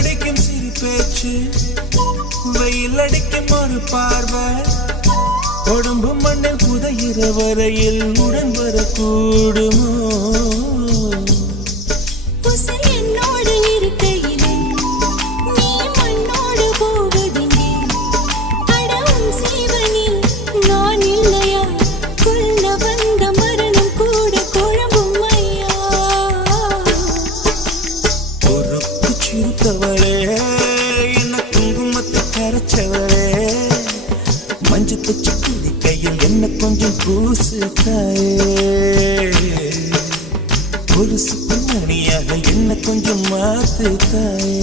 சிறகடிக்கும் சிறு பேச்சு வெயில் அடிக்கும் ஒரு பார்வை உடம்பு மண்ணில் புதையிற வரையில் உடன் வரக்கூடுமோ என்னோடு இருக்கையிலே நீ மண்ணோடு போவதில்லை அடவும் சீவனி நான் இல்லையா கொல்ல வந்த மரணம் கூட குழம்பும் ஐயா பொறுப்பு சிறுத்தவளே என்ன குங்குமத்தை கரைச்சவளே மஞ்சு தச்சு கையில் என்ன கொஞ்சம் பூசு தாயே ஒரு சுப்பமணியாக என்ன கொஞ்சம் மாத்து தாயே